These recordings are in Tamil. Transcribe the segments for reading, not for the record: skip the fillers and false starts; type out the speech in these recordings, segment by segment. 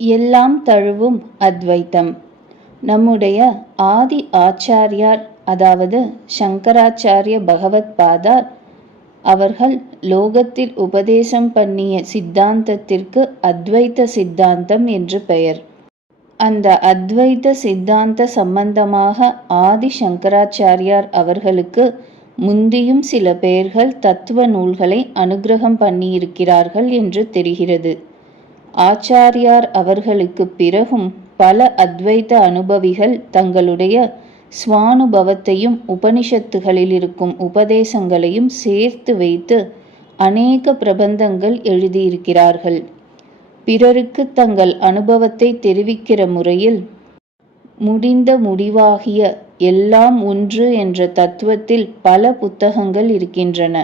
எல்லாம் தழுவும் அத்வைத்தம். நம்முடைய ஆதி ஆச்சாரியார், அதாவது சங்கராச்சாரிய பகவத் பாதார் அவர்கள் லோகத்தில் உபதேசம் பண்ணிய சித்தாந்தத்திற்கு அத்வைத்த சித்தாந்தம் என்று பெயர். அந்த அத்வைத்த சித்தாந்த சம்பந்தமாக ஆதி சங்கராச்சாரியார் அவர்களுக்கு முந்தியும் சில பெயர்கள் தத்துவ நூல்களை அனுக்கிரகம் பண்ணியிருக்கிறார்கள் என்று தெரிகிறது. ஆச்சாரியார் அவர்களுக்கு பிறகும் பல அத்வைத்த அனுபவிகள் தங்களுடைய ஸ்வானுபவத்தையும் உபனிஷத்துகளில் இருக்கும் உபதேசங்களையும் சேர்த்து வைத்து அநேக பிரபந்தங்கள் எழுதியிருக்கிறார்கள். பிறருக்கு தங்கள் அனுபவத்தை தெரிவிக்கிற முறையில் முடிந்த முடிவாகிய எல்லாம் ஒன்று என்ற தத்துவத்தில் பல புத்தகங்கள் இருக்கின்றன.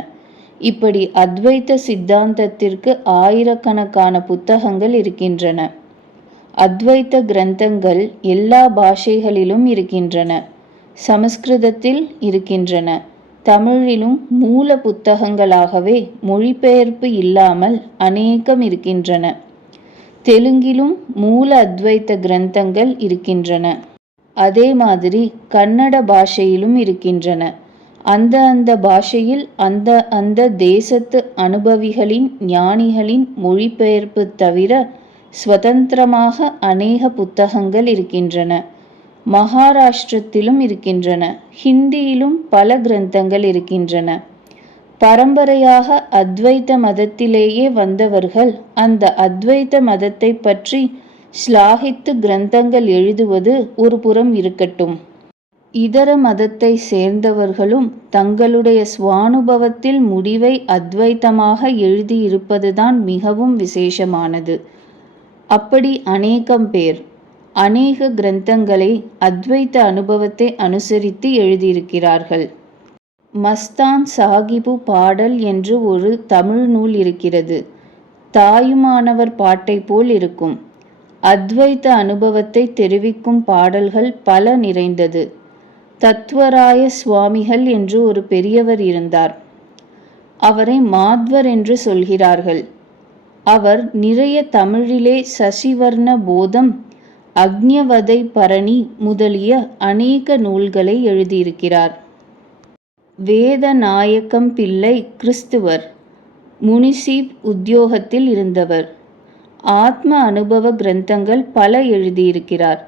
இப்படி அத்வைத்த சித்தாந்தத்திற்கு ஆயிரக்கணக்கான புத்தகங்கள் இருக்கின்றன. அத்வைத்த கிரந்தங்கள் எல்லா பாஷைகளிலும் இருக்கின்றன. சமஸ்கிருதத்தில் இருக்கின்றன. தமிழிலும் மூல புத்தகங்களாகவே மொழிபெயர்ப்பு இல்லாமல் அநேகம் இருக்கின்றன. தெலுங்கிலும் மூல அத்வைத்த கிரந்தங்கள் இருக்கின்றன. அதே மாதிரி கன்னட பாஷையிலும் இருக்கின்றன. அந்த பாஷையில் அந்த தேசத்து அனுபவிகளின் ஞானிகளின் மொழிபெயர்ப்பு தவிர சுதந்திரமாக அநேக புத்தகங்கள் இருக்கின்றன. மகாராஷ்டிரத்திலும் இருக்கின்றன. ஹிந்தியிலும் பல கிரந்தங்கள் இருக்கின்றன. பரம்பரையாக அத்வைத்த மதத்திலேயே வந்தவர்கள் அந்த அத்வைத்த மதத்தை பற்றி ஸ்லாகித்து கிரந்தங்கள் எழுதுவது ஒரு புறம் இருக்கட்டும், இதர மதத்தை சேர்ந்தவர்களும் தங்களுடைய ஸ்வானுபவத்தில் முடிவை அத்வைத்தமாக எழுதியிருப்பதுதான் மிகவும் விசேஷமானது. அப்படி அநேகம் பேர் அநேக கிரந்தங்களை அத்வைத்த அனுபவத்தை அனுசரித்து எழுதியிருக்கிறார்கள். மஸ்தான் சாகிபு பாடல் என்று ஒரு தமிழ் நூல் இருக்கிறது. தாயுமானவர் பாட்டை போல் இருக்கும். அத்வைத்த அனுபவத்தை தெரிவிக்கும் பாடல்கள் பல நிறைந்தது. தத்வராய சுவாமிகள் என்று ஒரு பெரியவர் இருந்தார். அவரை மாத்வர் என்று சொல்கிறார்கள். அவர் நிறைய தமிழிலே சசிவர்ண போதம், அக்ஞவதை பரணி முதலிய அநேக நூல்களை எழுதியிருக்கிறார். வேதநாயக்கம் பிள்ளை கிறிஸ்துவர், முனிசிப் உத்தியோகத்தில் இருந்தவர். ஆத்ம அனுபவ கிரந்தங்கள் பல எழுதியிருக்கிறார்.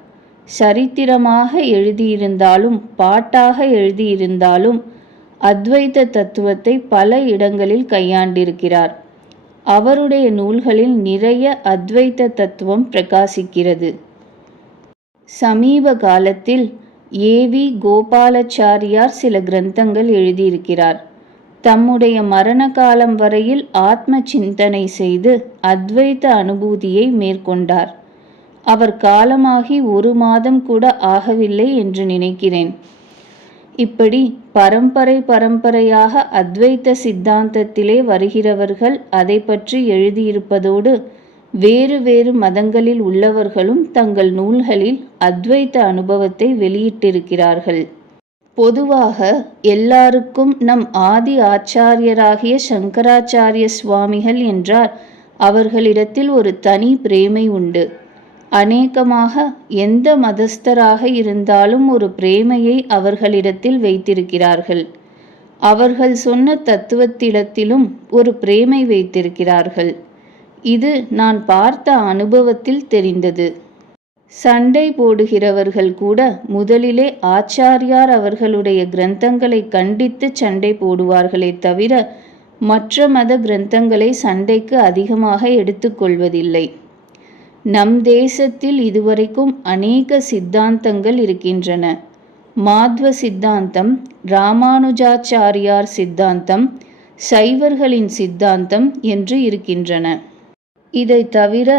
சரித்திரமாக எழுதியிருந்தாலும் பாட்டாக எழுதியிருந்தாலும் அத்வைத்த தத்துவத்தை பல இடங்களில் கையாண்டிருக்கிறார். அவருடைய நூல்களில் நிறைய அத்வைத்த தத்துவம் பிரகாசிக்கிறது. சமீப காலத்தில் ஏ.வி. கோபாலாச்சாரியார் சில கிரந்தங்கள் எழுதியிருக்கிறார். தம்முடைய மரண காலம் வரையில் ஆத்ம சிந்தனை செய்து அத்வைத்த அனுபூதியை மேற்கொண்டார். அவர் காலமாகி 1 மாதம் கூட ஆகவில்லை என்று நினைக்கிறேன். இப்படி பரம்பரையாக அத்வைத்த சித்தாந்தத்திலே வருகிறவர்கள் அதை பற்றி எழுதியிருப்பதோடு வேறு மதங்களில் உள்ளவர்களும் தங்கள் நூல்களில் அத்வைத்த அனுபவத்தை வெளியிட்டிருக்கிறார்கள். பொதுவாக எல்லாருக்கும் நம் ஆதி ஆச்சாரியராகிய சங்கராச்சாரிய சுவாமிகள் என்றார் அவர்களிடத்தில் ஒரு தனி பிரேமை உண்டு. அநேகமாக எந்த மதஸ்தராக இருந்தாலும் ஒரு பிரேமையை அவர்களிடத்தில் வைத்திருக்கிறார்கள். அவர்கள் சொன்ன தத்துவத்திடத்திலும் ஒரு பிரேமை வைத்திருக்கிறார்கள். இது நான் பார்த்த அனுபவத்தில் தெரிந்தது. சண்டை போடுகிறவர்கள் கூட முதலிலே ஆச்சாரியார் அவர்களுடைய கிரந்தங்களை கண்டித்து சண்டை போடுவார்களே தவிர மற்ற மத கிரந்தங்களை சண்டைக்கு அதிகமாக எடுத்துக்கொள்வதில்லை. நம் தேசத்தில் இதுவரைக்கும் அநேக சித்தாந்தங்கள் இருக்கின்றன. மாத்வ சித்தாந்தம், ராமானுஜாச்சாரியார் சித்தாந்தம், சைவர்களின் சித்தாந்தம் என்று இருக்கின்றன. இதை தவிர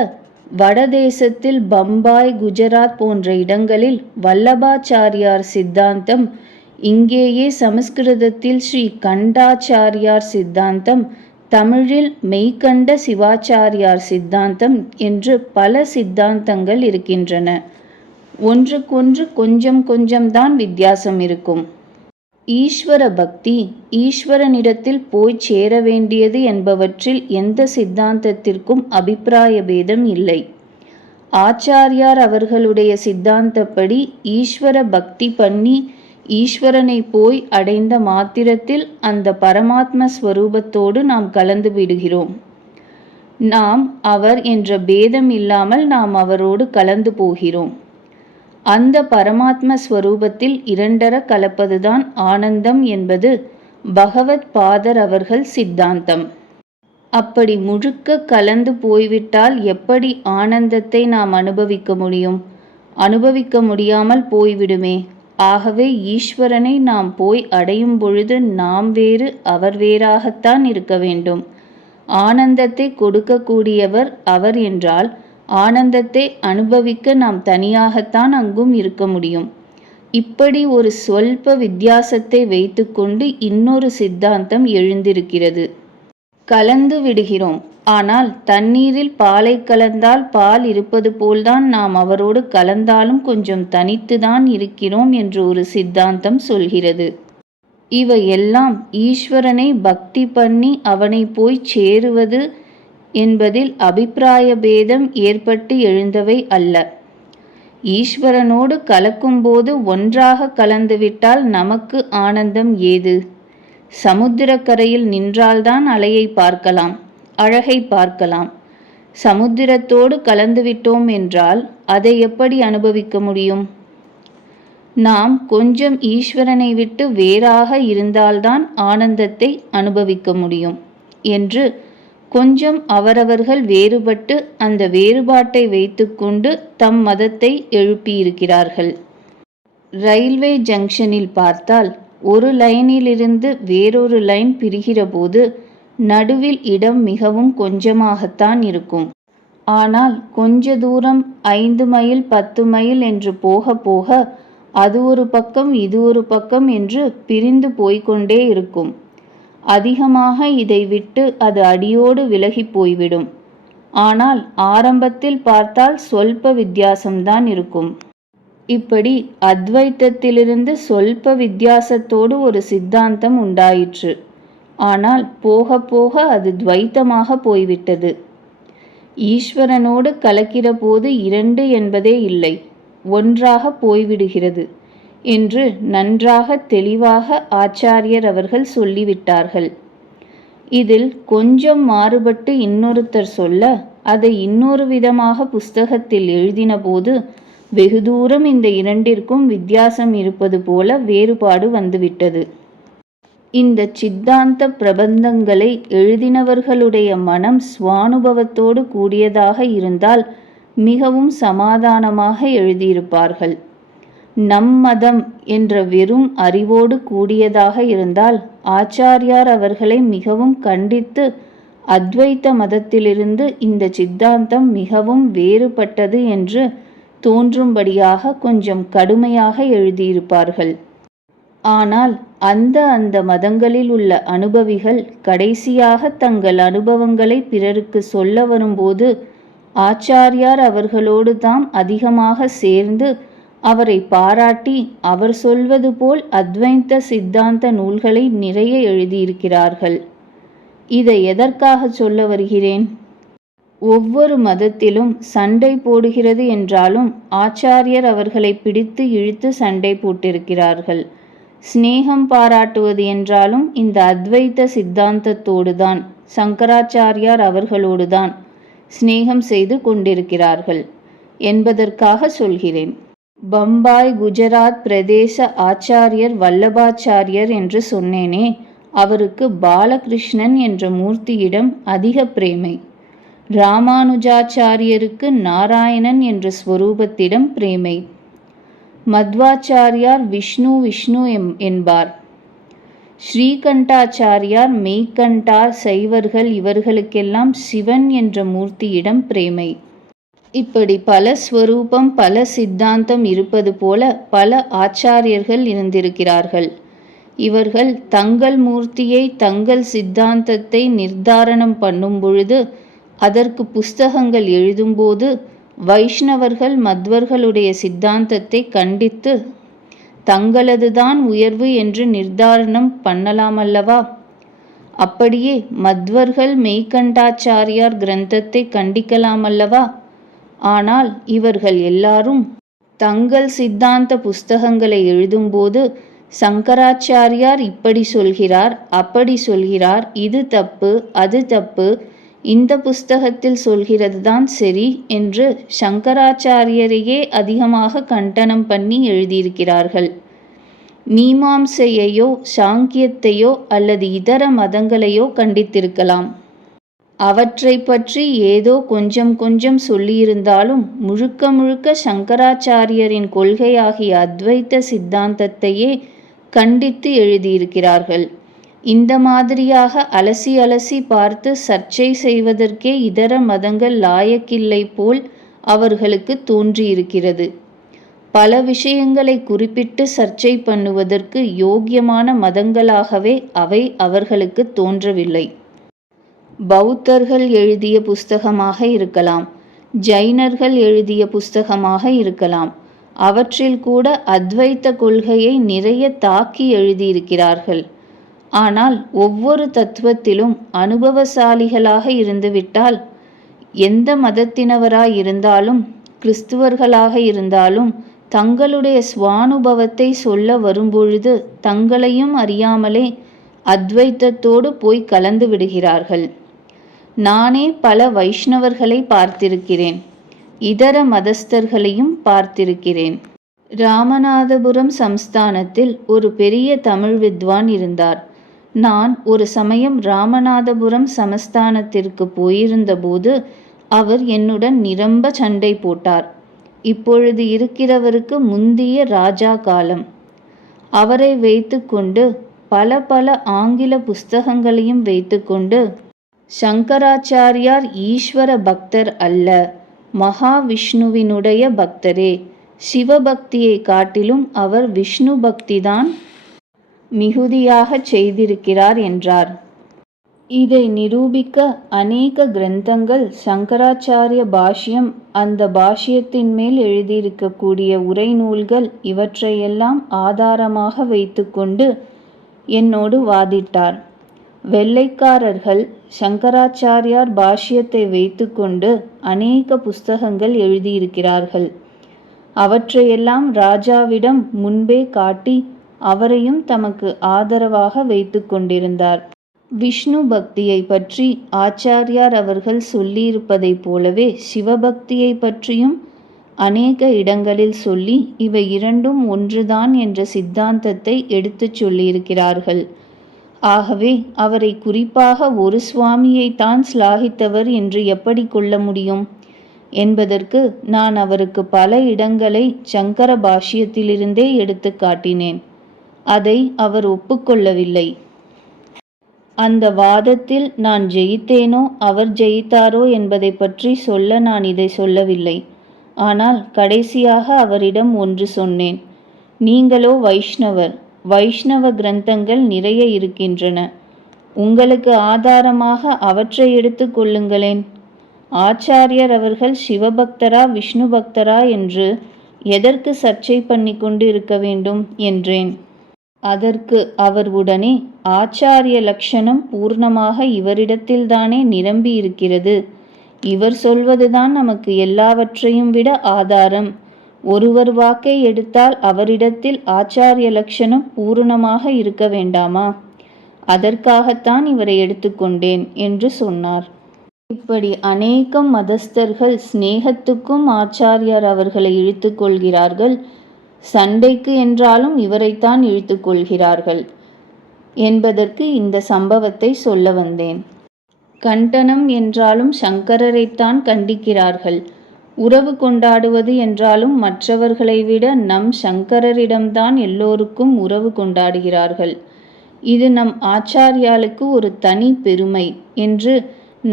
வடதேசத்தில் பம்பாய், குஜராத் போன்ற இடங்களில் வல்லபாச்சாரியார் சித்தாந்தம், இங்கேயே சமஸ்கிருதத்தில் ஸ்ரீ கண்டாச்சாரியார் சித்தாந்தம், தமிழில் மெய்கண்ட சிவாச்சாரியார் சித்தாந்தம் என்று பல சித்தாந்தங்கள் இருக்கின்றன. ஒன்றுக்கொன்று கொஞ்சம்தான் வித்தியாசம் இருக்கும். ஈஸ்வர பக்தி, ஈஸ்வரனிடத்தில் போய் சேர வேண்டியது என்பவற்றில் எந்த சித்தாந்தத்திற்கும் அபிப்பிராய பேதம் இல்லை. ஆச்சாரியார் அவர்களுடைய சித்தாந்தப்படி ஈஸ்வர பக்தி பண்ணி ஈஸ்வரனை போய் அடைந்த மாத்திரத்தில் அந்த பரமாத்ம ஸ்வரூபத்தோடு நாம் கலந்து விடுகிறோம். நாம் அவர் என்ற பேதம் இல்லாமல் நாம் அவரோடு கலந்து போகிறோம். அந்த பரமாத்ம ஸ்வரூபத்தில் இரண்டர கலப்பதுதான் ஆனந்தம் என்பது பகவத் பாதர் அவர்கள் சித்தாந்தம். அப்படி முழுக்க கலந்து போய்விட்டால் எப்படி ஆனந்தத்தை நாம் அனுபவிக்க முடியும்? அனுபவிக்க முடியாமல் போய்விடுமே. ஆகவே ஈஸ்வரனை நாம் போய் அடையும் பொழுது நாம் வேறு அவர் வேறாகத்தான் இருக்க வேண்டும். ஆனந்தத்தை கொடுக்கக்கூடியவர் அவர் என்றால் ஆனந்தத்தை அனுபவிக்க நாம் தனியாகத்தான் அங்கும் இருக்க முடியும். இப்படி ஒரு சொல்ப வித்தியாசத்தை வைத்துக்கொண்டு இன்னொரு சித்தாந்தம் எழுந்திருக்கிறது. கலந்து விடுகிறோம், ஆனால் தண்ணீரில் பாலை கலந்தால் பால் இருப்பது போல்தான் நாம் அவரோடு கலந்தாலும் கொஞ்சம் தனித்துதான் இருக்கிறோம் என்று ஒரு சித்தாந்தம் சொல்கிறது. இவையெல்லாம் ஈஸ்வரனை பக்தி பண்ணி அவனை போய் சேருவது என்பதில் அபிப்பிராய பேதம் ஏற்பட்டு எழுந்தவை அல்ல. ஈஸ்வரனோடு கலக்கும்போது ஒன்றாக கலந்துவிட்டால் நமக்கு ஆனந்தம் ஏது? சமுத்திரக்கரையில் நின்றால்தான் அலையை பார்க்கலாம், அழகை பார்க்கலாம். சமுத்திரத்தோடு கலந்துவிட்டோம் என்றால் அதை எப்படி அனுபவிக்க முடியும்? நாம் கொஞ்சம் ஈஸ்வரனை விட்டு வேறாக இருந்தால்தான் ஆனந்தத்தை அனுபவிக்க முடியும் என்று கொஞ்சம் அவரவர்கள் வேறுபட்டு அந்த வேறுபாட்டை வைத்துக்கொண்டு தம் மதத்தை எழுப்பியிருக்கிறார்கள். ரயில்வே ஜங்ஷனில் பார்த்தால் ஒரு லைனிலிருந்து வேறொரு லைன் பிரிகிற போது நடுவில் இடம் மிகவும் கொஞ்சமாகத்தான் இருக்கும். ஆனால் கொஞ்ச தூரம் 5 மைல் 10 மைல் என்று போக போக அது ஒரு பக்கம் இது ஒரு பக்கம் என்று பிரிந்து போய்கொண்டே இருக்கும். அதிகமாக இதை விட்டு அது அடியோடு விலகி போய்விடும். ஆனால் ஆரம்பத்தில் பார்த்தால் சொல்ப வித்தியாசம்தான் இருக்கும். இப்படி அத்வைத்தத்திலிருந்து சொல்ப வித்தியாசத்தோடு ஒரு சித்தாந்தம் உண்டாயிற்று. ஆனால் போக போக அது துவைத்தமாக போய்விட்டது. ஈஸ்வரனோடு கலக்கிற போது 2 என்பதே இல்லை, ஒன்றாக போய்விடுகிறது என்று நன்றாக தெளிவாக ஆச்சாரியர் அவர்கள் சொல்லிவிட்டார்கள். இதில் கொஞ்சம் மாறுபட்டு இன்னொருத்தர் சொல்ல அதை இன்னொரு விதமாக புஸ்தகத்தில் எழுதின போது வெகு தூரம் இந்த இரண்டிற்கும் வித்தியாசம் இருப்பது போல வேறுபாடு வந்துவிட்டது. இந்த சித்தாந்த பிரபந்தங்களை எழுதினவர்களுடைய மனம் சுவானுபவத்தோடு கூடியதாக இருந்தால் மிகவும் சமாதானமாக எழுதியிருப்பார்கள். நம் மதம் என்ற வெறும் அறிவோடு கூடியதாக இருந்தால் ஆச்சாரியார் அவர்களை மிகவும் கண்டித்து அத்வைத்த மதத்திலிருந்து இந்த சித்தாந்தம் மிகவும் வேறுபட்டது என்று தோன்றும்படியாக கொஞ்சம் கடுமையாக எழுதியிருப்பார்கள். ஆனால் அந்த மதங்களில் உள்ள அனுபவிகள் கடைசியாக தங்கள் அனுபவங்களை பிறருக்கு சொல்ல வரும்போது ஆச்சாரியார் அவர்களோடு தாம் அதிகமாக சேர்ந்து அவரை பாராட்டி அவர் சொல்வது போல் அத்வைத்த சித்தாந்த நூல்களை நிறைய எழுதியிருக்கிறார்கள். இதை எதற்காக சொல்ல வருகிறேன்? ஒவ்வொரு மதத்திலும் சண்டை போடுகிறது என்றாலும் ஆச்சாரியர் அவர்களை பிடித்து இழுத்து சண்டை போட்டிருக்கிறார்கள். ஸ்நேகம் பாராட்டுவது என்றாலும் இந்த அத்வைத்த சித்தாந்தத்தோடுதான், சங்கராச்சாரியார் அவர்களோடுதான் ஸ்நேகம் செய்து கொண்டிருக்கிறார்கள் என்பதற்காக சொல்கிறேன். பம்பாய் குஜராத் பிரதேச ஆச்சாரியர் வல்லபாச்சாரியர் என்று சொன்னேனே, அவருக்கு பாலகிருஷ்ணன் என்ற மூர்த்தியிடம் அதிக பிரேமை. ராமானுஜாச்சாரியருக்கு நாராயணன் என்ற ஸ்வரூபத்திடம் பிரேமை. மத்வாச்சாரியார் விஷ்ணு விஷ்ணு என்பார். ஸ்ரீகண்டாச்சாரியார் மெய்கண்டார் சைவர்கள் இவர்களுக்கெல்லாம் சிவன் என்ற மூர்த்தியிடம் பிரேமை. இப்படி பல ஸ்வரூபம் பல சித்தாந்தம் இருப்பது போல பல ஆச்சாரியர்கள் இருந்திருக்கிறார்கள். இவர்கள் தங்கள் மூர்த்தியை தங்கள் சித்தாந்தத்தை நிர்தாரணம் பண்ணும் பொழுது அதற்கு புஸ்தகங்கள் எழுதும்போது வைஷ்ணவர்கள் மத்வர்களுடைய சித்தாந்தத்தை கண்டித்து தங்களதுதான் உயர்வு என்று நிர்தாரணம் பண்ணலாமல்லவா? அப்படியே மத்வர்கள் மெய்கண்டாச்சாரியார் கிரந்தத்தை கண்டிக்கலாமல்லவா? ஆனால் இவர்கள் எல்லாரும் தங்கள் சித்தாந்த புஸ்தகங்களை எழுதும்போது சங்கராச்சாரியார் இப்படி சொல்கிறார், அப்படி சொல்கிறார், இது தப்பு, அது தப்பு, இந்த புஸ்தகத்தில் சொல்கிறது தான் சரி என்று சங்கராச்சாரியரையே அதிகமாக கண்டனம் பண்ணி எழுதியிருக்கிறார்கள். மீமாம்சையையோ சாங்கியத்தையோ அல்லது இதர மதங்களையோ கண்டித்திருக்கலாம். அவற்றை பற்றி ஏதோ கொஞ்சம் கொஞ்சம் சொல்லியிருந்தாலும் முழுக்க முழுக்க சங்கராச்சாரியரின் கொள்கையாகிய அத்வைத்த சித்தாந்தத்தையே கண்டித்து எழுதியிருக்கிறார்கள். இந்த மாதிரியாக அலசி அலசி பார்த்து சர்ச்சை செய்வதற்கே இதர மதங்கள் லாயக்கில்லை போல் அவர்களுக்கு தோன்றியிருக்கிறது. பல விஷயங்களை குறிப்பிட்டு சர்ச்சை பண்ணுவதற்கு யோக்கியமான மதங்களாகவே அவை அவர்களுக்கு தோன்றவில்லை. பௌத்தர்கள் எழுதிய புஸ்தகமாக இருக்கலாம், ஜைனர்கள் எழுதிய புஸ்தகமாக இருக்கலாம். அவற்றில் கூட அத்வைத்த கொள்கையை நிறைய தாக்கி எழுதியிருக்கிறார்கள். ஆனால் ஒவ்வொரு தத்துவத்திலும் அனுபவசாலிகளாக இருந்துவிட்டால் எந்த மதத்தினவராயிருந்தாலும் கிறிஸ்துவர்களாக இருந்தாலும் தங்களுடைய ஸ்வானுபவத்தை சொல்ல வரும்பொழுது தங்களையும் அறியாமலே அத்வைத்தத்தோடு போய் கலந்து விடுகிறார்கள். நானே பல வைஷ்ணவர்களை பார்த்திருக்கிறேன், இதர மதஸ்தர்களையும் பார்த்திருக்கிறேன். ராமநாதபுரம் சம்ஸ்தானத்தில் ஒரு பெரிய தமிழ் வித்வான் இருந்தார். நான் ஒரு சமயம் ராமநாதபுரம் சமஸ்தானத்திற்கு போயிருந்தபோது அவர் என்னுடன் நிரம்ப சண்டை போட்டார். இப்பொழுது இருக்கிறவருக்கு முந்திய ராஜா காலம். அவரை வைத்துக்கொண்டு பல பல ஆங்கில புஸ்தகங்களையும் வைத்துக்கொண்டு சங்கராச்சாரியார் ஈஸ்வர பக்தர் அல்ல, மகாவிஷ்ணுவினுடைய பக்தரே, சிவபக்தியை காட்டிலும் அவர் விஷ்ணு பக்திதான் மிகுதியாக செய்திருக்கிறார் என்றார். இதை நிரூபிக்க அநேக கிரந்தங்கள், சங்கராச்சாரிய பாஷ்யம், அந்த பாஷ்யத்தின் மேல் எழுதியிருக்கக்கூடிய உரை நூல்கள் இவற்றையெல்லாம் ஆதாரமாக வைத்துக்கொண்டு என்னோடு வாதிட்டார். வெள்ளைக்காரர்கள் சங்கராச்சாரியார் பாஷ்யத்தை வைத்துக்கொண்டு அநேக புஸ்தகங்கள் எழுதியிருக்கிறார்கள். அவற்றையெல்லாம் ராஜாவிடம் முன்பே காட்டி அவரையும் தமக்கு ஆதரவாக வைத்து கொண்டிருந்தார். விஷ்ணு பக்தியை பற்றி ஆச்சாரியார் அவர்கள் சொல்லியிருப்பதைப் போலவே சிவபக்தியை பற்றியும் அநேக இடங்களில் சொல்லி இவை இரண்டும் ஒன்றுதான் என்ற சித்தாந்தத்தை எடுத்துச் சொல்லியிருக்கிறார்கள். ஆகவே அவரை குறிப்பாக ஒரு சுவாமியைத்தான் சிலாகித்தவர் என்று எப்படி கொள்ள முடியும் என்பதற்கு நான் அவருக்கு பல இடங்களை சங்கர பாஷ்யத்திலிருந்தே எடுத்து காட்டினேன். அதை அவர் ஒப்புக்கொள்ளவில்லை. அந்த வாதத்தில் நான் ஜெயித்தேனோ அவர் ஜெயித்தாரோ என்பதை பற்றி சொல்ல நான் இதை சொல்லவில்லை. ஆனால் கடைசியாக அவரிடம் ஒன்று சொன்னேன். நீங்களோ வைஷ்ணவர், வைஷ்ணவ கிரந்தங்கள் நிறைய இருக்கின்றன, உங்களுக்கு ஆதாரமாக அவற்றை எடுத்து கொள்ளுங்களேன். ஆச்சாரியர் அவர்கள் சிவபக்தரா விஷ்ணு பக்தரா என்று எதற்கு சர்ச்சை பண்ணி கொண்டு இருக்க வேண்டும் என்றேன். அதற்கு அவர் உடனே, ஆச்சாரிய லட்சணம் பூர்ணமாக இவரிடத்தில்தானே நிரம்பி இருக்கிறது, இவர் சொல்வதுதான் நமக்கு எல்லாவற்றையும் விட ஆதாரம், ஒருவர் வாக்கை எடுத்தால் அவரிடத்தில் ஆச்சாரிய லட்சணம் பூரணமாக இருக்க வேண்டாமா, அதற்காகத்தான் இவரை எடுத்துக்கொண்டேன் என்று சொன்னார். இப்படி அநேகம் மதஸ்தர்கள் சிநேகத்துக்கும் ஆச்சாரியார் அவர்களை இழுத்து கொள்கிறார்கள், சண்டைக்கு என்றாலும் இவரைத்தான் இழுத்து கொள்கிறார்கள் என்பதற்கு இந்த சம்பவத்தை சொல்ல வந்தேன். கண்டனம் என்றாலும் சங்கரரைத்தான் கண்டிக்கிறார்கள், உறவு கொண்டாடுவது என்றாலும் மற்றவர்களை விட நம் சங்கரரிடம்தான் எல்லோருக்கும் உறவு கொண்டாடுகிறார்கள். இது நம் ஆச்சாரியாளுக்கு ஒரு தனி பெருமை என்று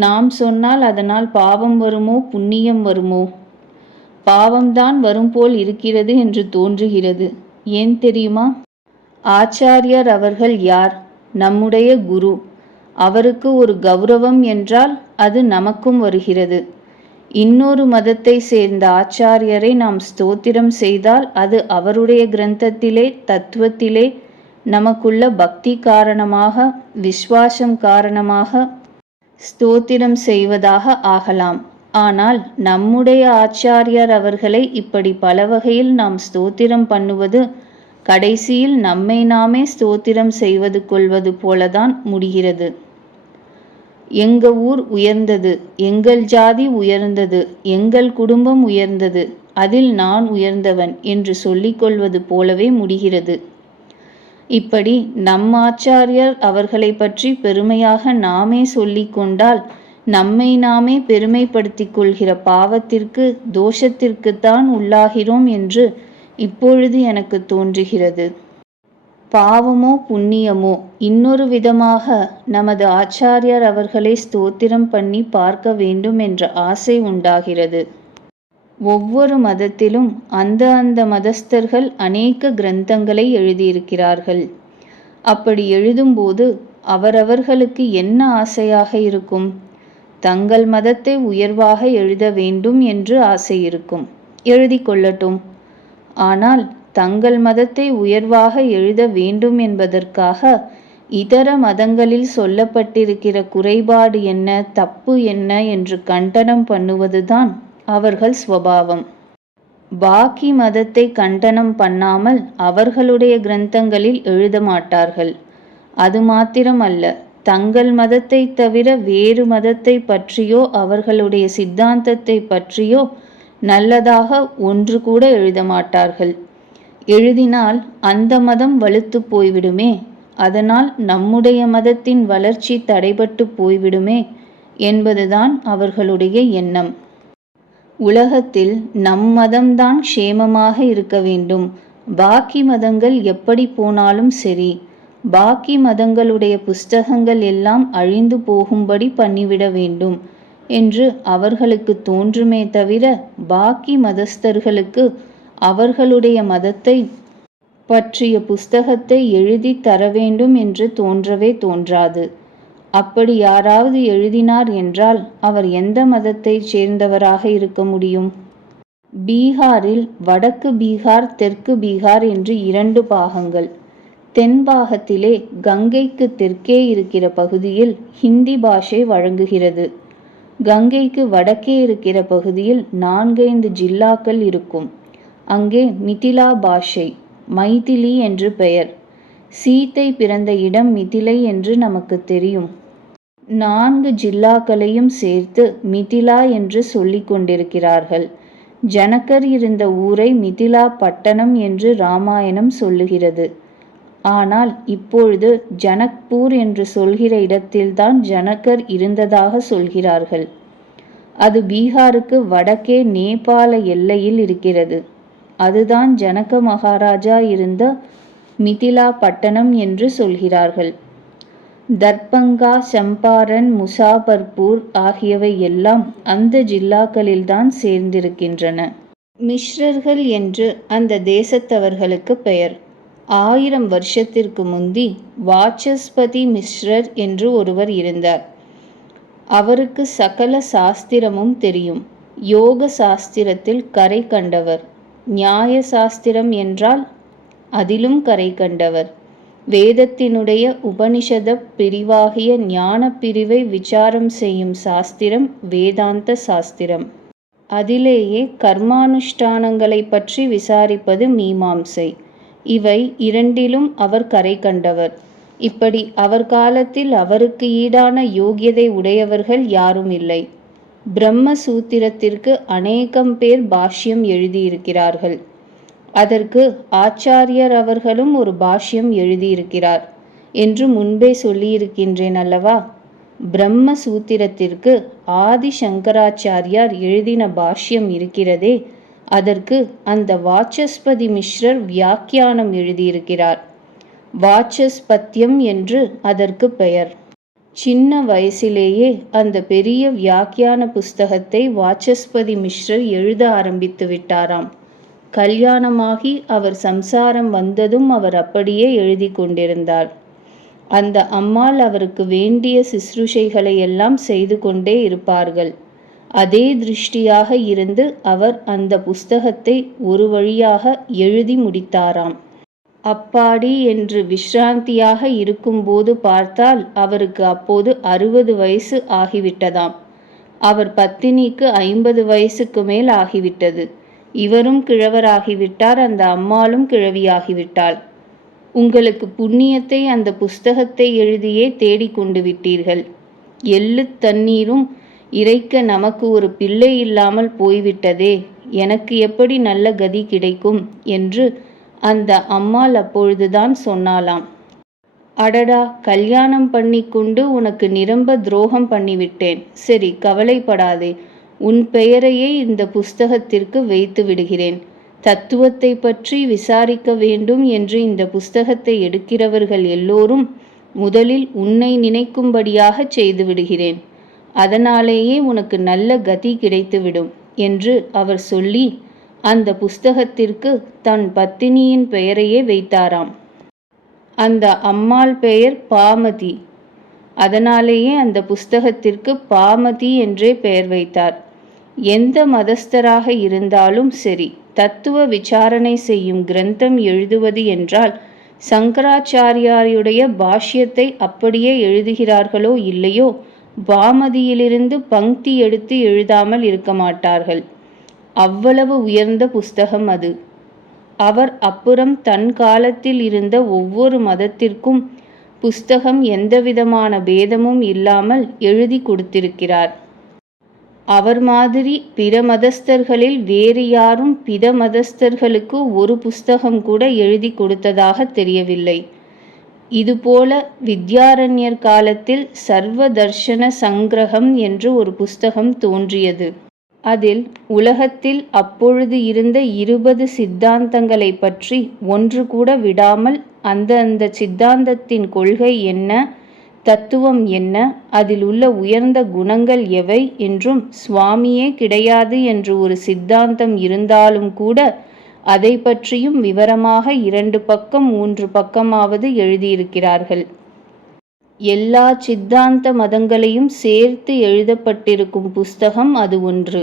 நாம் சொன்னால் அதனால் பாவம் வருமோ புண்ணியம் வருமோ? பாவம்தான் வரும்போல் இருக்கிறது என்று தோன்றுகிறது. ஏன் தெரியுமா? ஆச்சாரியர் அவர்கள் யார்? நம்முடைய குரு. அவருக்கு ஒரு கௌரவம் என்றால் அது நமக்கும் வருகிறது. இன்னொரு மதத்தை சேர்ந்த ஆச்சாரியரை நாம் ஸ்தோத்திரம் செய்தால் அது அவருடைய கிரந்தத்திலே தத்துவத்திலே நமக்குள்ள பக்தி காரணமாக விஸ்வாசம் காரணமாக ஸ்தோத்திரம் செய்வதாக ஆகலாம். ஆனால் நம்முடைய ஆச்சாரியர் அவர்களை இப்படி பல வகையில் நாம் ஸ்தோத்திரம் பண்ணுவது கடைசியில் நம்மை நாமே ஸ்தோத்திரம் செய்வது கொள்வது போலதான் முடிகிறது. எங்க ஊர் உயர்ந்தது, எங்கள் ஜாதி உயர்ந்தது, எங்கள் குடும்பம் உயர்ந்தது, அதில் நான் உயர்ந்தவன் என்று சொல்லிக்கொள்வது போலவே முடிகிறது. இப்படி நம் ஆச்சாரியர் அவர்களை பற்றி பெருமையாக நாமே சொல்லிக் கொண்டால் நம்மை நாமே பெருமைப்படுத்திக் கொள்கிற பாவத்திற்கு தோஷத்திற்குத்தான் உள்ளாகிறோம் என்று இப்பொழுது எனக்கு தோன்றுகிறது. பாவமோ புண்ணியமோ இன்னொரு விதமாக நமது ஆச்சாரியர் அவர்களை ஸ்தோத்திரம் பண்ணி பார்க்க வேண்டும் என்ற ஆசை உண்டாகிறது. ஒவ்வொரு மதத்திலும் அந்த மதஸ்தர்கள் அநேக கிரந்தங்களை எழுதியிருக்கிறார்கள். அப்படி எழுதும்போது அவரவர்களுக்கு என்ன ஆசையாக இருக்கும்? தங்கள் மதத்தை உயர்வாக எழுத வேண்டும் என்று ஆசை இருக்கும். எழுதி கொள்ளட்டும். ஆனால் தங்கள் மதத்தை உயர்வாக எழுத வேண்டும் என்பதற்காக இதர மதங்களில் சொல்லப்பட்டிருக்கிற குறைபாடு என்ன, தப்பு என்ன என்று கண்டனம் பண்ணுவதுதான் அவர்கள் ஸ்வபாவம். பாக்கி மதத்தை கண்டனம் பண்ணாமல் அவர்களுடைய கிரந்தங்களில் எழுத மாட்டார்கள். அது மாத்திரமல்ல, தங்கள் மதத்தை தவிர வேறு மதத்தை பற்றியோ அவர்களுடைய சித்தாந்தத்தை பற்றியோ நல்லதாக ஒன்று கூட எழுத மாட்டார்கள். எழுதினால் அந்த மதம் வலுத்து போய்விடுமே, அதனால் நம்முடைய மதத்தின் வளர்ச்சி தடைபட்டு போய்விடுமே என்பதுதான் அவர்களுடைய எண்ணம். உலகத்தில் நம் மதம்தான் க்ஷேமமாக இருக்க வேண்டும், பாக்கி மதங்கள் எப்படி போனாலும் சரி, பாக்கி மதங்களுடைய புஸ்தகங்கள் எல்லாம் அழிந்து போகும்படி பண்ணிவிட வேண்டும் என்று அவர்களுக்கு தோன்றுமே தவிர பாக்கி மதஸ்தர்களுக்கு அவர்களுடைய மதத்தை பற்றிய புஸ்தகத்தை எழுதி தர வேண்டும் என்று தோன்றவே தோன்றாது. அப்படி யாராவது எழுதினார் என்றால் அவர் எந்த மதத்தைச் சேர்ந்தவராக இருக்க முடியும்? பீகாரில் வடக்கு பீகார், தெற்கு பீகார் என்று 2 பாகங்கள். தென் பாகத்திலே கங்கைக்கு தெற்கே இருக்கிற பகுதியில் ஹிந்தி பாஷை வழங்குகிறது. கங்கைக்கு வடக்கே இருக்கிற பகுதியில் 4-5 ஜில்லாக்கள் இருக்கும். அங்கே மிதிலா பாஷை, மைதிலி என்று பெயர். சீத்தை பிறந்த இடம் மிதிலை என்று நமக்கு தெரியும். 4 ஜில்லாக்களையும் சேர்த்து மிதிலா என்று சொல்லிக் கொண்டிருக்கிறார்கள். ஜனகர் இருந்த ஊரை மிதிலா பட்டணம் என்று ராமாயணம் சொல்லுகிறது. ஆனால் இப்பொழுது ஜனக்பூர் என்று சொல்கிற இடத்தில்தான் ஜனகர் இருந்ததாக சொல்கிறார்கள். அது பீகாருக்கு வடக்கே நேபாள எல்லையில் இருக்கிறது. அதுதான் ஜனக மகாராஜா இருந்த மிதிலா பட்டணம் என்று சொல்கிறார்கள். தர்பங்கா, சம்பாரன், முசாபர்பூர் ஆகியவை எல்லாம் அந்த ஜில்லாக்களில்தான் சேர்ந்திருக்கின்றன. மிஸ்ரர்கள் என்று அந்த தேசத்தவர்களுக்கு பெயர். 1000 வருஷத்திற்கு முந்தி வாசஸ்பதி மிஸ்ரர் என்று ஒருவர் இருந்தார். அவருக்கு சகல சாஸ்திரமும் தெரியும். யோக சாஸ்திரத்தில் கரை கண்டவர். நியாய சாஸ்திரம் என்றால் அதிலும் கரை கண்டவர். வேதத்தினுடைய உபனிஷத பிரிவாகிய ஞான பிரிவை விசாரம் செய்யும் சாஸ்திரம் வேதாந்த சாஸ்திரம். அதிலேயே கர்மானுஷ்டானங்களை பற்றி விசாரிப்பது மீமாம்சை. இவை 2லும் அவர் கரை கண்டவர். இப்படி அவர் காலத்தில் அவருக்கு ஈடான யோகியதை உடையவர்கள் யாரும் இல்லை. பிரம்ம சூத்திரத்திற்கு அநேகம் பேர் பாஷ்யம் எழுதியிருக்கிறார்கள். அதற்கு ஆச்சாரியர் அவர்களும் ஒரு பாஷ்யம் எழுதியிருக்கிறார் என்று முன்பே சொல்லியிருக்கின்றேன் அல்லவா? பிரம்ம சூத்திரத்திற்கு ஆதி சங்கராச்சாரியார் எழுதின பாஷ்யம் இருக்கிறதே, அதற்கு அந்த வாசஸ்பதி மிஸ்ரர் வியாக்கியானம் எழுதியிருக்கிறார். வாசஸ்பத்தியம் என்று அதற்கு பெயர். சின்ன வயசிலேயே அந்த பெரிய வியாக்கியான புஸ்தகத்தை வாசஸ்பதி மிஸ்ரர் எழுத ஆரம்பித்து விட்டாராம். கல்யாணமாகி அவர் சம்சாரம் வந்ததும் அவர் அப்படியே எழுதி கொண்டிருந்தார். அந்த அம்மாள் அவருக்கு வேண்டிய சிசுருஷைகளை எல்லாம் செய்து கொண்டே இருப்பார்கள். அதே திருஷ்டியாக இருந்து அவர் அந்த புஸ்தகத்தை ஒரு வழியாக எழுதி முடித்தாராம். அப்பாடி என்று விஸ்ராந்தியாக இருக்கும்போது பார்த்தால் அவருக்கு அப்போது 60 வயசு ஆகிவிட்டதாம். அவர் பத்தினிக்கு 50 வயசுக்கு மேல் ஆகிவிட்டது. இவரும் கிழவராகிவிட்டார். அந்த அம்மாளும் கிழவியாகிவிட்டாள். உங்களுக்கு புண்ணியத்தை அந்த புஸ்தகத்தை எழுதியே தேடிக்கொண்டு விட்டீர்கள். எள்ளுத் தண்ணீரும் இறைக்க நமக்கு ஒரு பிள்ளை இல்லாமல் போய்விட்டதே, எனக்கு எப்படி நல்ல கதி கிடைக்கும் என்று அந்த அம்மாள் அப்பொழுதுதான் சொன்னாளாம். அடடா, கல்யாணம் பண்ணிக்கொண்டு உனக்கு நிரம்ப துரோகம் பண்ணிவிட்டேன். சரி, கவலைப்படாதே. உன் பெயரையே இந்த புஸ்தகத்திற்கு வைத்து விடுகிறேன். தத்துவத்தை பற்றி விசாரிக்க வேண்டும் என்று இந்த புஸ்தகத்தை எடுக்கிறவர்கள் எல்லோரும் முதலில் உன்னை நினைக்கும்படியாக செய்து விடுகிறேன். அதனாலேயே உனக்கு நல்ல கதி கிடைத்துவிடும் என்று அவர் சொல்லி அந்த புஸ்தகத்திற்கு தன் பத்தினியின் பெயரையே வைத்தாராம். அந்த அம்மாள் பெயர் பாமதி. அதனாலேயே அந்த புஸ்தகத்திற்கு பாமதி என்றே பெயர் வைத்தார். எந்த மதஸ்தராக இருந்தாலும் சரி, தத்துவ விசாரணை செய்யும் கிரந்தம் எழுதுவது என்றால் சங்கராச்சாரியாருடைய பாஷ்யத்தை அப்படியே எழுதுகிறார்களோ இல்லையோ, பாமதியிலிருந்து பங்க்தி எடுத்து எழுதாமல் இருக்க மாட்டார்கள். அவ்வளவு உயர்ந்த புஸ்தகம் அது. அவர் அப்புறம் தன் காலத்தில் இருந்த ஒவ்வொரு மதத்திற்கும் புஸ்தகம் எந்தவிதமான பேதமும் இல்லாமல் எழுதி கொடுத்திருக்கிறார். அவர் மாதிரி பிற மதஸ்தர்களில் வேறு யாரும் பிற மதஸ்தர்களுக்கு ஒரு புஸ்தகம் கூட எழுதி கொடுத்ததாக தெரியவில்லை. இதுபோல வித்யாரண்யர் காலத்தில் சர்வ தர்ஷன சங்கிரகம் என்று ஒரு புஸ்தகம் தோன்றியது. அதில் உலகத்தில் அப்பொழுது இருந்த 20 சித்தாந்தங்களை பற்றி ஒன்று கூட விடாமல் அந்த சித்தாந்தத்தின் கொள்கை என்ன, தத்துவம் என்ன, அதில் உள்ள உயர்ந்த குணங்கள் எவை என்றும், சுவாமியே கிடையாது என்று ஒரு சித்தாந்தம் இருந்தாலும் கூட அதை பற்றியும் விவரமாக 2 பக்கம் 3 பக்கமாவது எழுதியிருக்கிறார்கள். எல்லா சித்தாந்த மதங்களையும் சேர்த்து எழுதப்பட்டிருக்கும் புஸ்தகம் அது ஒன்று.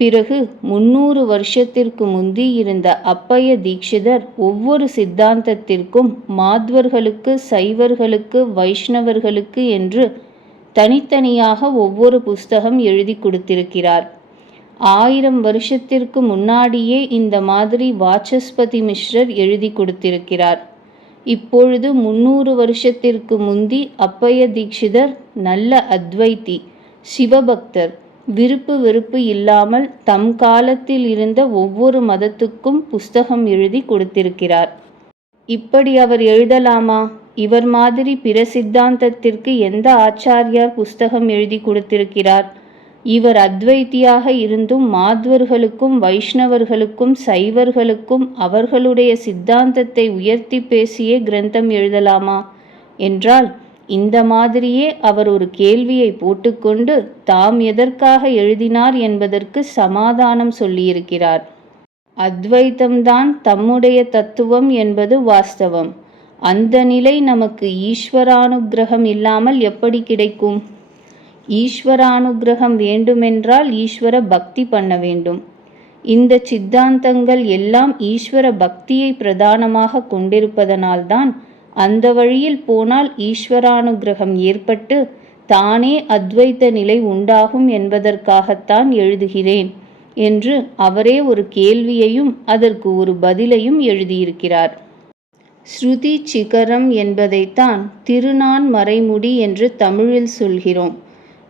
பிறகு 300 வருஷத்திற்கு முந்தி இருந்த அப்பைய தீக்ஷிதர் ஒவ்வொரு சித்தாந்தத்திற்கும் மாத்வர்களுக்கு, சைவர்களுக்கு, வைஷ்ணவர்களுக்கு என்று தனித்தனியாக ஒவ்வொரு புஸ்தகம் எழுதி கொடுத்திருக்கிறார். 1000 வருஷத்திற்கு முன்னாடியே இந்த மாதிரி வாசஸ்பதி மிஸ்ரர் எழுதி கொடுத்திருக்கிறார். இப்பொழுது 300 வருஷத்திற்கு முந்தி அப்பைய தீக்ஷிதர் நல்ல அத்வைத்தி, சிவபக்தர், விருப்பு வெறுப்பு இல்லாமல் தம் காலத்தில் இருந்த ஒவ்வொரு மதத்துக்கும் புஸ்தகம் எழுதி கொடுத்திருக்கிறார். இப்படி அவர் எழுதலாமா? இவர் மாதிரி பிற சித்தாந்தத்திற்கு எந்த ஆச்சாரியார் புஸ்தகம் எழுதி கொடுத்திருக்கிறார்? இவர் அத்வைத்தியாக இருந்தும் மாத்வர்களுக்கும், வைஷ்ணவர்களுக்கும், சைவர்களுக்கும் அவர்களுடைய சித்தாந்தத்தை உயர்த்தி பேசியே கிரந்தம் எழுதலாமா என்றால், இந்த மாதிரியே அவர் ஒரு கேள்வியை போட்டுக்கொண்டு தாம் எதற்காக எழுதினார் என்பதற்கு சமாதானம் சொல்லியிருக்கிறார். அத்வைத்தம்தான் தம்முடைய தத்துவம் என்பது வாஸ்தவம். அந்த நிலை நமக்கு ஈஸ்வரானுக்கிரகம் இல்லாமல் எப்படி கிடைக்கும்? ஈஸ்வரானுக்கிரகம் வேண்டுமென்றால் ஈஸ்வர பக்தி பண்ண வேண்டும். இந்த சித்தாந்தங்கள் எல்லாம் ஈஸ்வர பக்தியை பிரதானமாக கொண்டிருப்பதனால்தான் அந்த வழியில் போனால் ஈஸ்வரானுக்கிரகம் ஏற்பட்டு தானே அத்வைத்த நிலை உண்டாகும் என்பதற்காகத்தான் எழுதுகிறேன் என்று அவரே ஒரு கேள்வியையும் அதற்கு ஒரு பதிலையும் எழுதியிருக்கிறார். ஸ்ருதி சிகரம் என்பதைத்தான் திருநான் மறைமுடி என்று தமிழில் சொல்கிறோம்.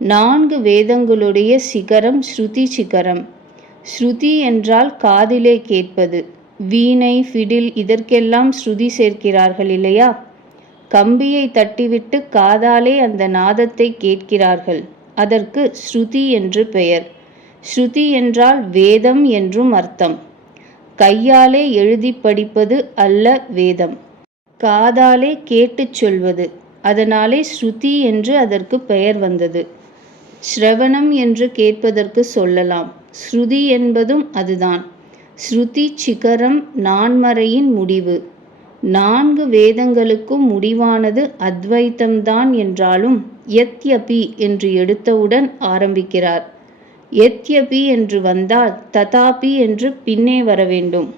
4 வேதங்களுடைய சிகரம் ஸ்ருதி சிகரம். ஸ்ருதி என்றால் காதிலே கேட்பது. வீணை, ஃபிடில் இதற்கெல்லாம் ஸ்ருதி சேர்க்கிறார்கள் இல்லையா? கம்பியை தட்டிவிட்டு காதாலே அந்த நாதத்தை கேட்கிறார்கள். அதற்கு ஸ்ருதி என்று பெயர். ஸ்ருதி என்றால் வேதம் என்றும் அர்த்தம். கையாலே எழுதி படிப்பது அல்ல வேதம், காதாலே கேட்டுச் சொல்வது. அதனாலே ஸ்ருதி என்று அதற்கு பெயர் வந்தது. ஸ்ரவணம் என்று கேட்பதற்கு சொல்லலாம். ஸ்ருதி என்பதும் அதுதான். ஸ்ருதி சிகரம் நான்மறையின் முடிவு. 4 வேதங்களுக்கும் முடிவானது அத்வைத்தம்தான் என்றாலும் யத்யபி என்று எடுத்தவுடன் ஆரம்பிக்கிறார். யத்யபி என்று வந்தால் ததாபி என்று பின்னே வர வேண்டும்.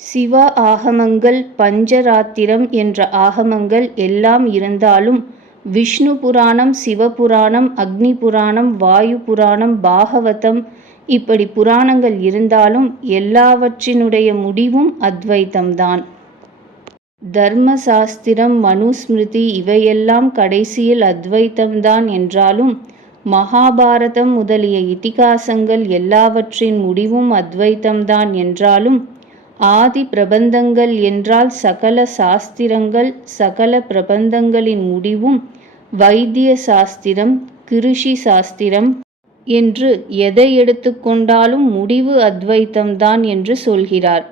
சிவ ஆகமங்கள், பஞ்சராத்திரம் என்ற ஆகமங்கள் எல்லாம் இருந்தாலும் விஷ்ணு புராணம், சிவபுராணம், அக்னி புராணம், வாயு புராணம், பாகவதம் இப்படி புராணங்கள் இருந்தாலும் எல்லாவற்றினுடைய முடிவும் அத்வைத்தம்தான். தர்மசாஸ்திரம், மனுஸ்மிருதி இவையெல்லாம் கடைசியில் அத்வைத்தம்தான் என்றாலும் மகாபாரதம் முதலிய இதிகாசங்கள் எல்லாவற்றின் முடிவும் அத்வைத்தம்தான் என்றாலும் ஆதி பிரபந்தங்கள் என்றால் சகல சாஸ்திரங்கள், சகல பிரபந்தங்களின் முடிவும் வைத்திய சாஸ்திரம், கிருஷி சாஸ்திரம் என்று எதை எடுத்துக்கொண்டாலும் முடிவு அத்வைத்தம்தான் என்று சொல்கிறார்.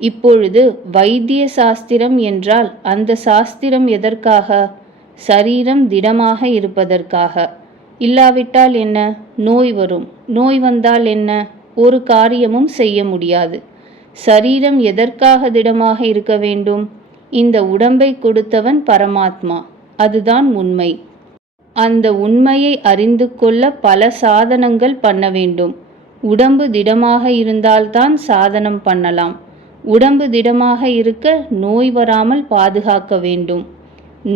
இப்பொழுது வைத்திய சாஸ்திரம் என்றால் அந்த சாஸ்திரம் எதற்காக? சரீரம் திடமாக இருப்பதற்காக. இல்லாவிட்டால் என்ன? நோய் வரும். நோய் வந்தால் என்ன? ஒரு காரியமும் செய்ய முடியாது. சரீரம் எதற்காக திடமாக இருக்க வேண்டும்? இந்த உடம்பை கொடுத்தவன் பரமாத்மா. அதுதான் உண்மை. அந்த உண்மையை அறிந்து கொள்ள பல சாதனங்கள் பண்ண வேண்டும். உடம்பு திடமாக இருந்தால்தான் சாதனம் பண்ணலாம். உடம்பு திடமாக இருக்க நோய் வராமல் பாதுகாக்க வேண்டும்.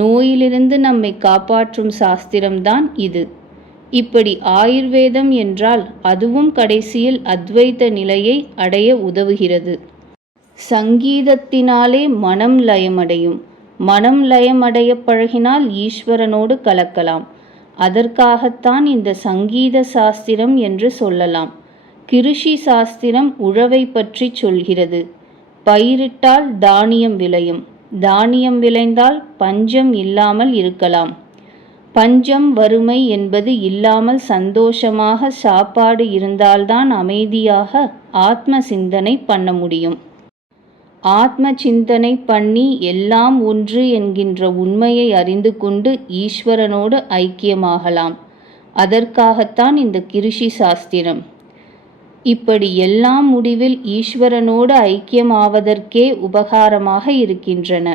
நோயிலிருந்து நம்மை காப்பாற்றும் சாஸ்திரம்தான் இது. இப்படி ஆயுர்வேதம் என்றால் அதுவும் கடைசியில் அத்வைத நிலையை அடைய உதவுகிறது. சங்கீதத்தினாலே மனம் லயமடையும். மனம் லயமடைய பழகினால் ஈஸ்வரனோடு கலக்கலாம். அதற்காகத்தான் இந்த சங்கீத சாஸ்திரம் என்று சொல்லலாம். கிருஷி சாஸ்திரம் உழவை பற்றி சொல்கிறது. பயிரிட்டால் தானியம் விளையும். தானியம் விளைந்தால் பஞ்சம் இல்லாமல் இருக்கலாம். பஞ்சம், வறுமை என்பது இல்லாமல் சந்தோஷமாக சாப்பாடு இருந்தால்தான் அமைதியாக ஆத்ம சிந்தனை பண்ண முடியும். ஆத்ம சிந்தனை பண்ணி எல்லாம் ஒன்று என்கின்ற உண்மையை அறிந்து கொண்டு ஈஸ்வரனோடு ஐக்கியமாகலாம். அதற்காகத்தான் இந்த கிருஷி சாஸ்திரம். இப்படி எல்லாம் முடிவில் ஈஸ்வரனோடு ஐக்கியமாவதற்கே உபகாரமாக இருக்கின்றன.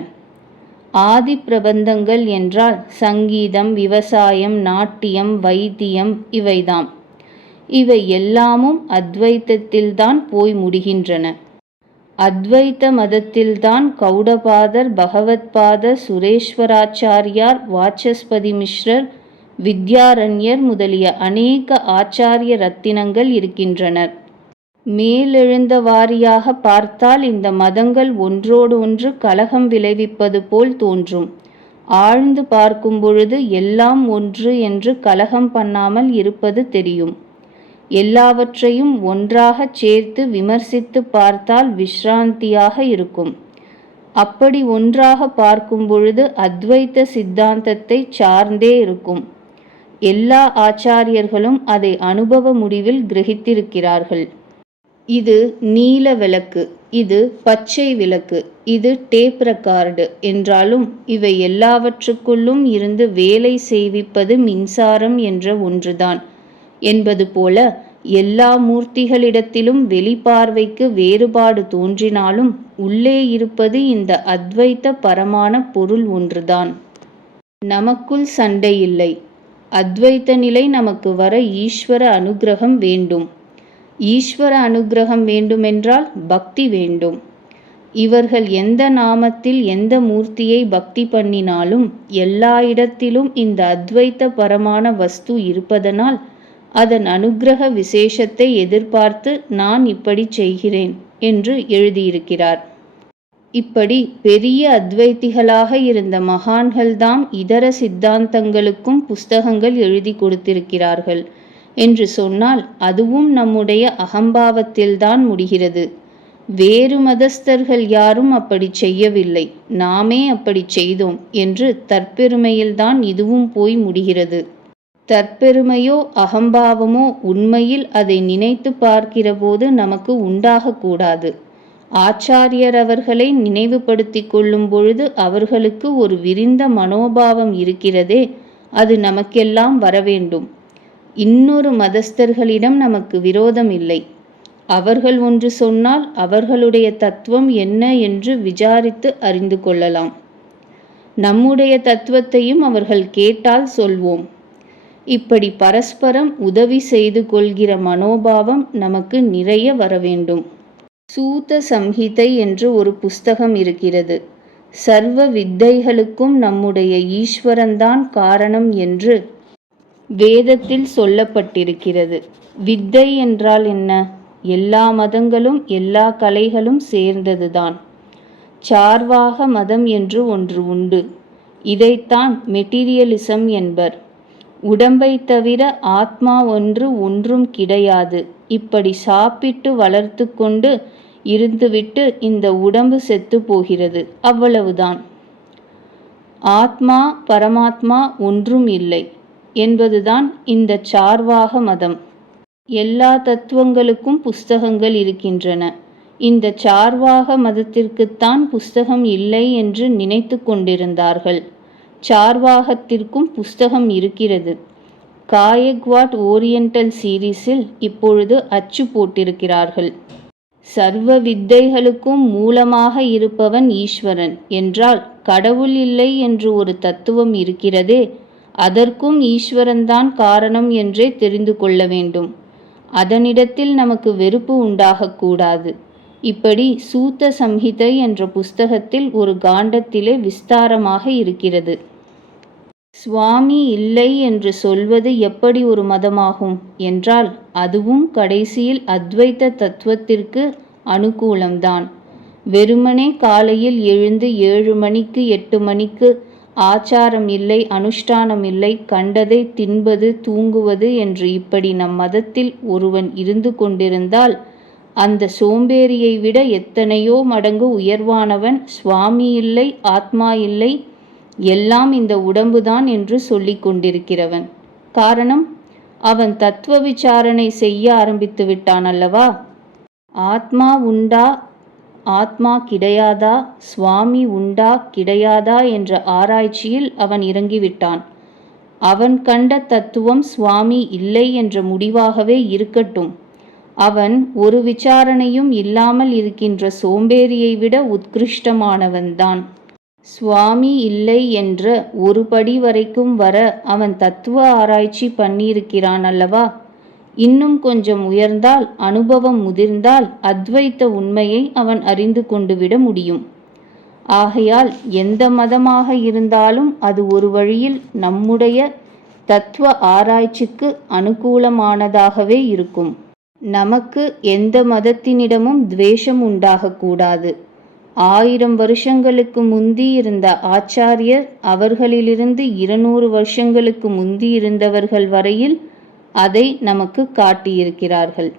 ஆதி பிரபந்தங்கள் என்றால் சங்கீதம், விவசாயம், நாட்டியம், வைத்தியம் இவைதாம். இவை எல்லாமும் அத்வைத்தத்தில்தான் போய் முடிகின்றன. அத்வைத்த மதத்தில்தான் கௌடபாதர், பகவத்பாதர், சுரேஸ்வராச்சாரியார், வாசஸ்பதி மிஸ்ரர், வித்யாரண்யர் முதலிய அநேக ஆச்சாரிய ரத்தினங்கள் இருக்கின்றனர். மேலெழுந்த வாரியாக பார்த்தால் இந்த மதங்கள் ஒன்றோடு ஒன்று கலகம் விளைவிப்பது போல் தோன்றும். ஆழ்ந்து பார்க்கும் பொழுது எல்லாம் ஒன்று என்று கலகம் பண்ணாமல் இருப்பது தெரியும். எல்லாவற்றையும் ஒன்றாகச் சேர்த்து விமர்சித்து பார்த்தால் விஸ்ராந்தியாக இருக்கும். அப்படி ஒன்றாக பார்க்கும் பொழுது அத்வைத்த சித்தாந்தத்தை சார்ந்தே இருக்கும். எல்லா ஆச்சாரியர்களும் அதை அனுபவ முடிவில் கிரகித்திருக்கிறார்கள். இது நீல விளக்கு, இது பச்சை விளக்கு, இது டேப் ரெக்கார்டு என்றாலும் இவை எல்லாவற்றுக்குள்ளும் இருந்து வேலை செய்விப்பது மின்சாரம் என்ற ஒன்றுதான் என்பது போல எல்லா மூர்த்திகளிடத்திலும் வெளிப்பார்வைக்கு வேறுபாடு தோன்றினாலும் உள்ளே இருப்பது இந்த அத்வைத்த பரமான பொருள் ஒன்றுதான். நமக்குள் சண்டை இல்லை. அத்வைத்த நிலை நமக்கு வர ஈஸ்வர அனுக்கிரகம் வேண்டும். ஈஸ்வர அனுக்கிரகம் வேண்டுமென்றால் பக்தி வேண்டும். இவர்கள் எந்த நாமத்தில் எந்த மூர்த்தியை பக்தி பண்ணினாலும் எல்லா இடத்திலும் இந்த அத்வைத்த பரமான வஸ்து இருப்பதனால் அதன் அனுக்கிரக விசேஷத்தை எதிர்பார்த்து நான் இப்படி செய்கிறேன் என்று எழுதியிருக்கிறார். இப்படி பெரிய அத்வைத்திகளாக இருந்த மகான்கள்தாம் இதர சித்தாந்தங்களுக்கும் புஸ்தகங்கள் எழுதி கொடுத்திருக்கிறார்கள் என்று சொன்னால் அதுவும் நம்முடைய அகம்பாவத்தில்தான் முடிகிறது. வேறு மதஸ்தர்கள் யாரும் அப்படி செய்யவில்லை, நாமே அப்படி செய்தோம் என்று தற்பெருமையில்தான் இதுவும் போய் முடிகிறது. தற்பெருமையோ அகம்பாவமோ உண்மையில் அதை நினைத்து பார்க்கிற போது நமக்கு உண்டாகக்கூடாது. ஆச்சாரியர் அவர்களை நினைவுபடுத்தி கொள்ளும் பொழுது அவர்களுக்கு ஒரு விரிந்த மனோபாவம் இருக்கிறதே, அது நமக்கெல்லாம் வரவேண்டும். இன்னொரு மதஸ்தர்களிடம் நமக்கு விரோதம் இல்லை. அவர்கள் ஒன்று சொன்னால் அவர்களுடைய தத்துவம் என்ன என்று விசாரித்து அறிந்து கொள்ளலாம். நம்முடைய தத்துவத்தையும் அவர்கள் கேட்டால் சொல்வோம். இப்படி பரஸ்பரம் உதவி செய்து கொள்கிற மனோபாவம் நமக்கு நிறைய வர வேண்டும். சூத சம்ஹிதை என்று ஒரு புஸ்தகம் இருக்கிறது. சர்வ வித்தைகளுக்கும் நம்முடைய ஈஸ்வரன்தான் காரணம் என்று வேதத்தில் சொல்லப்பட்டிருக்கிறது. வித்தை என்றால் என்ன? எல்லா மதங்களும் எல்லா கலைகளும் சேர்ந்ததுதான். சார்வாக மதம் என்று ஒன்று உண்டு. இதைத்தான் மெட்டீரியலிசம் என்பர். உடம்பை தவிர ஆத்மா ஒன்றும் கிடையாது. இப்படி சாப்பிட்டு வளர்த்து கொண்டு இருந்துவிட்டு இந்த உடம்பு செத்து போகிறது, அவ்வளவுதான். ஆத்மா பரமாத்மா ஒன்றும் இல்லை என்பதுதான் இந்த சார்வாக மதம். எல்லா தத்துவங்களுக்கும் புஸ்தகங்கள் இருக்கின்றன. இந்த சார்வாக மதத்திற்குத்தான் புஸ்தகம் இல்லை என்று நினைத்து கொண்டிருந்தார்கள். சார்வாகத்திற்கும் புஸ்தகம் இருக்கிறது. காயக்வாட் ஓரியண்டல் சீரீஸில் இப்பொழுது அச்சு போட்டிருக்கிறார்கள். சர்வ வித்தைகளுக்கும் மூலமாக இருப்பவன் ஈஸ்வரன் என்றால் கடவுள் இல்லை என்று ஒரு தத்துவம் இருக்கிறதே, அதற்கும் ஈஸ்வரன்தான் காரணம் என்றே தெரிந்து கொள்ள வேண்டும். அதனிடத்தில் நமக்கு வெறுப்பு உண்டாகக்கூடாது. இப்படி சூத்த சம்ஹிதை என்ற புஸ்தகத்தில் ஒரு காண்டத்திலே விஸ்தாரமாக இருக்கிறது. சுவாமி இல்லை என்று சொல்வது எப்படி ஒரு மதமாகும் என்றால் அதுவும் கடைசியில் அத்வைத தத்துவத்திற்கு அனுகூலம்தான். வெறுமனே காலையில் எழுந்து 7 மணிக்கு 8 மணிக்கு ஆச்சாரம் இல்லை, அனுஷ்டானம் இல்லை, கண்டதை தின்பது தூங்குவது என்று இப்படி நம் மதத்தில் ஒருவன் இருந்து கொண்டிருந்தால் அந்த சோம்பேறியை விட எத்தனையோ மடங்கு உயர்வானவன் சுவாமி இல்லை, ஆத்மா இல்லை, எல்லாம் இந்த உடம்புதான் என்று சொல்லிக் கொண்டிருக்கிறவன். காரணம், அவன் தத்துவ விசாரணை செய்ய ஆரம்பித்து விட்டான் அல்லவா? ஆத்மா உண்டா, ஆத்மா கிடையாதா, சுவாமி உண்டா கிடையாதா என்ற ஆராய்ச்சியில் அவன் இறங்கிவிட்டான். அவன் கண்ட தத்துவம் சுவாமி இல்லை என்ற முடிவாகவே இருக்கட்டும். அவன் ஒரு விசாரணையும் இல்லாமல் இருக்கின்ற சோம்பேறியை விட உத்கிருஷ்டமானவன்தான். சுவாமி இல்லை என்ற ஒரு படி வரைக்கும் வர அவன் தத்துவ ஆராய்ச்சி பண்ணியிருக்கிறான் அல்லவா? இன்னும் கொஞ்சம் உயர்ந்தால், அனுபவம் முதிர்ந்தால் அத்வைத்த உண்மையை அவன் அறிந்து கொண்டு விட முடியும். ஆகையால் எந்த மதமாக இருந்தாலும் அது ஒரு வழியில் நம்முடைய தத்துவ ஆராய்ச்சிக்கு அனுகூலமானதாகவே இருக்கும். நமக்கு எந்த மதத்தினிடமும் துவேஷம் உண்டாகக்கூடாது. 1000 வருஷங்களுக்கு முந்தி இருந்த ஆச்சாரியர், அவர்களிலிருந்து 200 வருஷங்களுக்கு முந்தி இருந்தவர்கள் வரையில் அதை நமக்கு காட்டியிருக்கிறார்கள்.